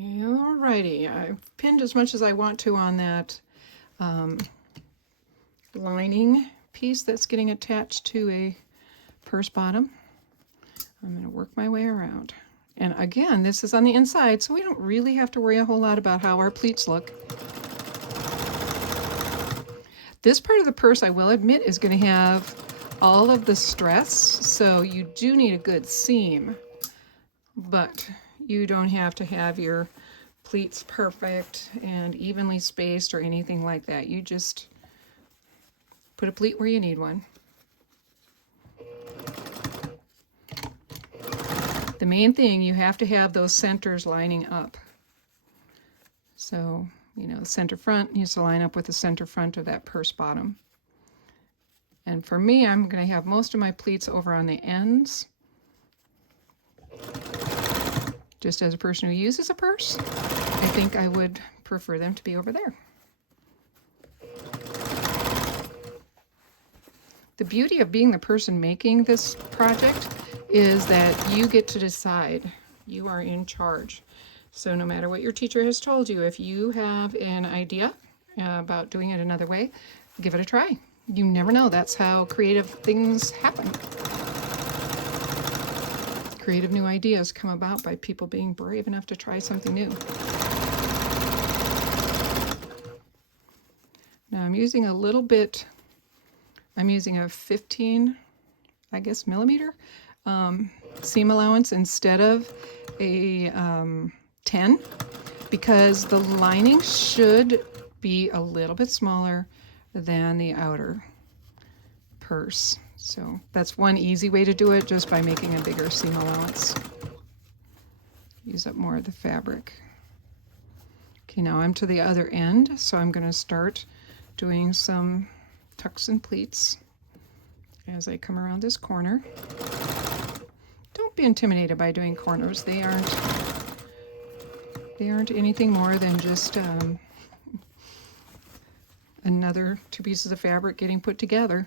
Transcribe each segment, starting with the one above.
Alrighty, I've pinned as much as I want to on that lining piece that's getting attached to a purse bottom. I'm going to work my way around. And again, this is on the inside, so we don't really have to worry a whole lot about how our pleats look. This part of the purse, I will admit, is going to have all of the stress, so you do need a good seam, but you don't have to have your pleats perfect and evenly spaced or anything like that. You just put a pleat where you need one. The main thing, you have to have those centers lining up. So, you know, the center front needs to line up with the center front of that purse bottom. And for me, I'm going to have most of my pleats over on the ends. Just as a person who uses a purse, I think I would prefer them to be over there. The beauty of being the person making this project is that you get to decide. You are in charge. So no matter what your teacher has told you, if you have an idea about doing it another way, give it a try. You never know. That's how creative things happen. Creative new ideas come about by people being brave enough to try something new. Now I'm using a little bit, I'm using a 15, I guess, millimeter seam allowance instead of a 10, because the lining should be a little bit smaller than the outer purse. So that's one easy way to do it, just by making a bigger seam allowance. Use up more of the fabric. Okay, now I'm to the other end, so I'm going to start doing some tucks and pleats as I come around this corner. Don't be intimidated by doing corners. They aren't anything more than just another two pieces of fabric getting put together.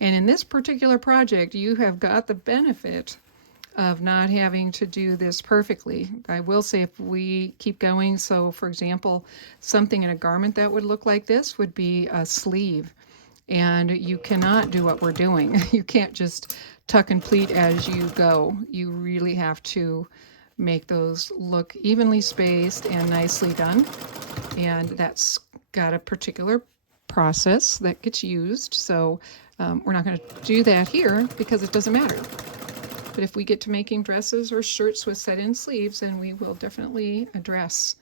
And in this particular project, you have got the benefit of not having to do this perfectly. I will say, if we keep going, so for example, something in a garment that would look like this would be a sleeve. And you cannot do what we're doing. You can't just tuck and pleat as you go. You really have to make those look evenly spaced and nicely done. And that's got a particular process that gets used. So we're not going to do that here because it doesn't matter. But if we get to making dresses or shirts with set-in sleeves, then we will definitely address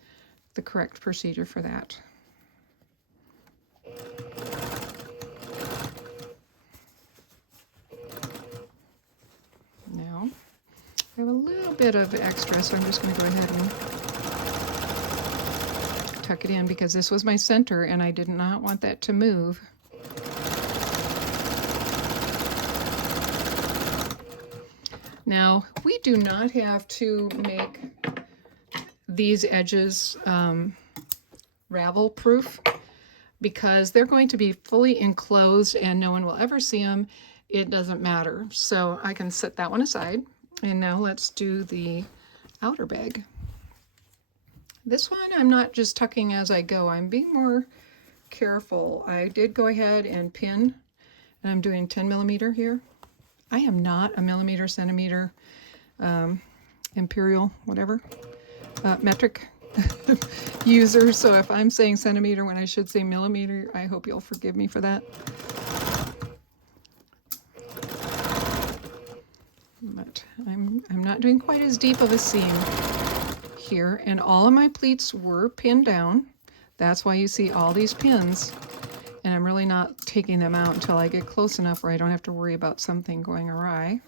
the correct procedure for that. Now, I have a little bit of extra, so I'm just going to go ahead and tuck it in, because this was my center and I did not want that to move. Now, we do not have to make these edges ravel proof, because they're going to be fully enclosed and no one will ever see them. It doesn't matter. So I can set that one aside. And now let's do the outer bag. This one I'm not just tucking as I go. I'm being more careful. I did go ahead and pin, and I'm doing 10 millimeter here. I am not a millimeter, centimeter, imperial, whatever, metric user. So if I'm saying centimeter when I should say millimeter, I hope you'll forgive me for that. But I'm not doing quite as deep of a seam here, and all of my pleats were pinned down. That's why you see all these pins, and I'm really not taking them out until I get close enough where I don't have to worry about something going awry.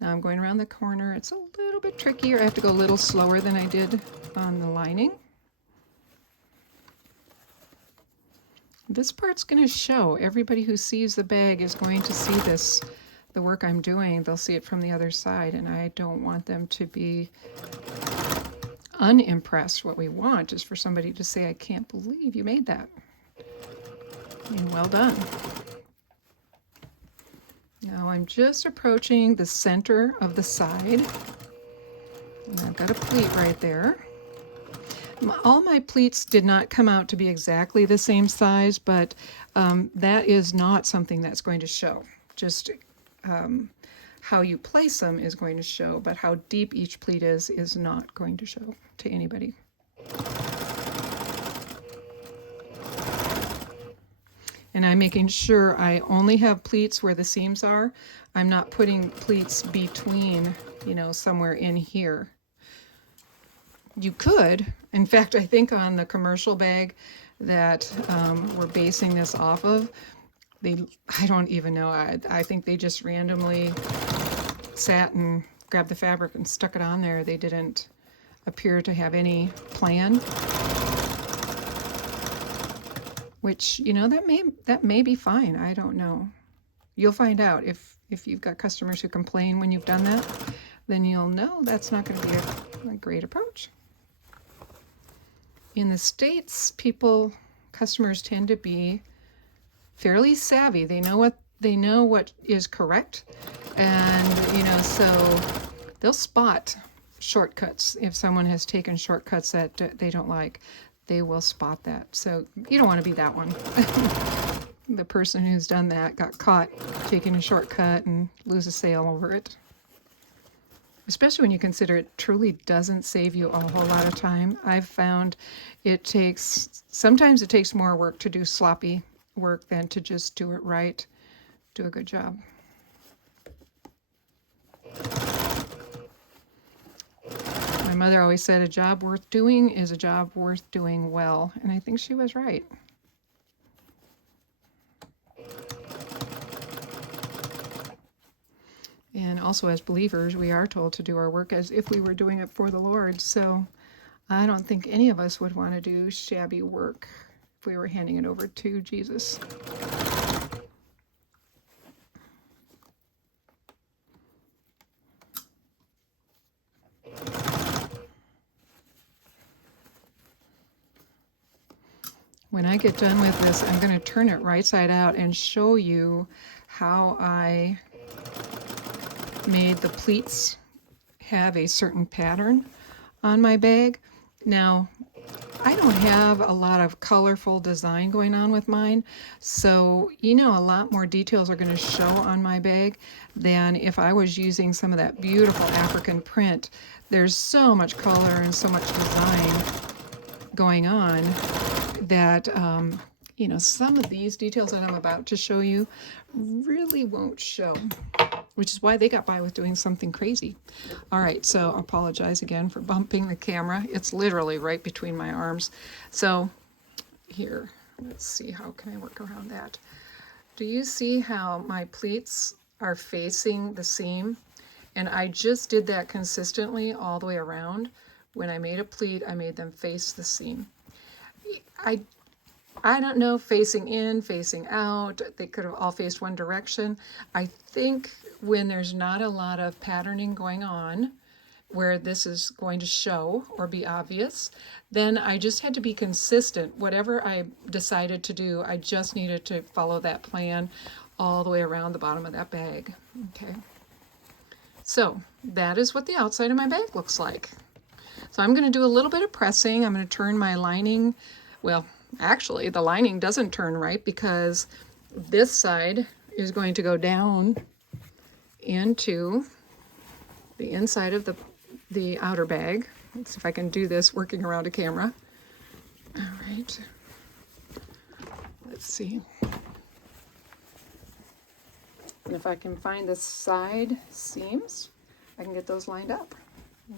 Now I'm going around the corner. It's a little bit trickier. I have to go a little slower than I did on the lining. This part's going to show. Everybody who sees the bag is going to see this, the work I'm doing. They'll see it from the other side, and I don't want them to be unimpressed. What we want is for somebody to say, I can't believe you made that. And well done. Now I'm just approaching the center of the side. And I've got a pleat right there. All my pleats did not come out to be exactly the same size, but that is not something that's going to show. Just how you place them is going to show, but how deep each pleat is not going to show to anybody. And I'm making sure I only have pleats where the seams are. I'm not putting pleats between, you know, somewhere in here. You could, in fact, I think on the commercial bag that we're basing this off of, I don't even know, I think they just randomly sat and grabbed the fabric and stuck it on there. They didn't appear to have any plan. Which, you know, that may be fine. I don't know. You'll find out. If you've got customers who complain when you've done that, then you'll know that's not going to be a great approach. In the States, customers tend to be fairly savvy. They know what is correct, and you know, so they'll spot shortcuts. If someone has taken shortcuts that they don't like, they will spot that. So you don't want to be that one. The person who's done that got caught taking a shortcut and lose a sale over it. Especially when you consider it truly doesn't save you a whole lot of time. I've found sometimes it takes more work to do sloppy work than to just do it right, do a good job. My mother always said a job worth doing is a job worth doing well, and I think she was right. And also as believers, we are told to do our work as if we were doing it for the Lord. So I don't think any of us would want to do shabby work if we were handing it over to Jesus. When I get done with this, I'm going to turn it right side out and show you how I made the pleats have a certain pattern on my bag. Now, I don't have a lot of colorful design going on with mine, so you know, a lot more details are going to show on my bag than if I was using some of that beautiful African print. There's so much color and so much design going on that you know, some of these details that I'm about to show you really won't show, which is why they got by with doing something crazy. All right, so I apologize again for bumping the camera. It's literally right between my arms. So here, let's see, how can I work around that? Do you see how my pleats are facing the seam? And I just did that consistently all the way around. When I made a pleat, I made them face the seam. I don't know, facing in, facing out, they could have all faced one direction. I think when there's not a lot of patterning going on, where this is going to show or be obvious, then I just had to be consistent. Whatever I decided to do, I just needed to follow that plan all the way around the bottom of that bag. Okay. So that is what the outside of my bag looks like. So I'm going to do a little bit of pressing. I'm going to turn my lining, well, actually, the lining doesn't turn right because this side is going to go down into the inside of the outer bag. Let's see if I can do this working around a camera. All right. Let's see. And if I can find the side seams, I can get those lined up.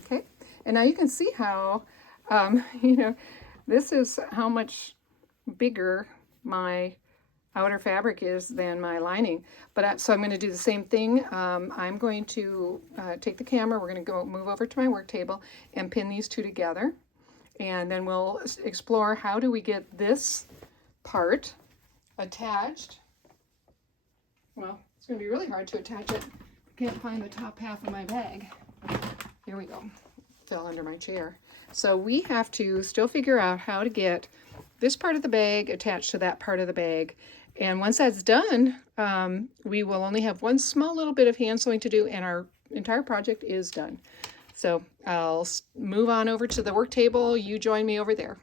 Okay. And now you can see how, you know, this is how much bigger my outer fabric is than my lining. But so I'm going to do the same thing. I'm going to take the camera. We're going to go move over to my work table and pin these two together. And then we'll explore how do we get this part attached. Well, it's going to be really hard to attach it. I can't find the top half of my bag. Here we go. Fell under my chair. So we have to still figure out how to get this part of the bag attached to that part of the bag. And once that's done, we will only have one small little bit of hand sewing to do and our entire project is done. So I'll move on over to the work table. You join me over there.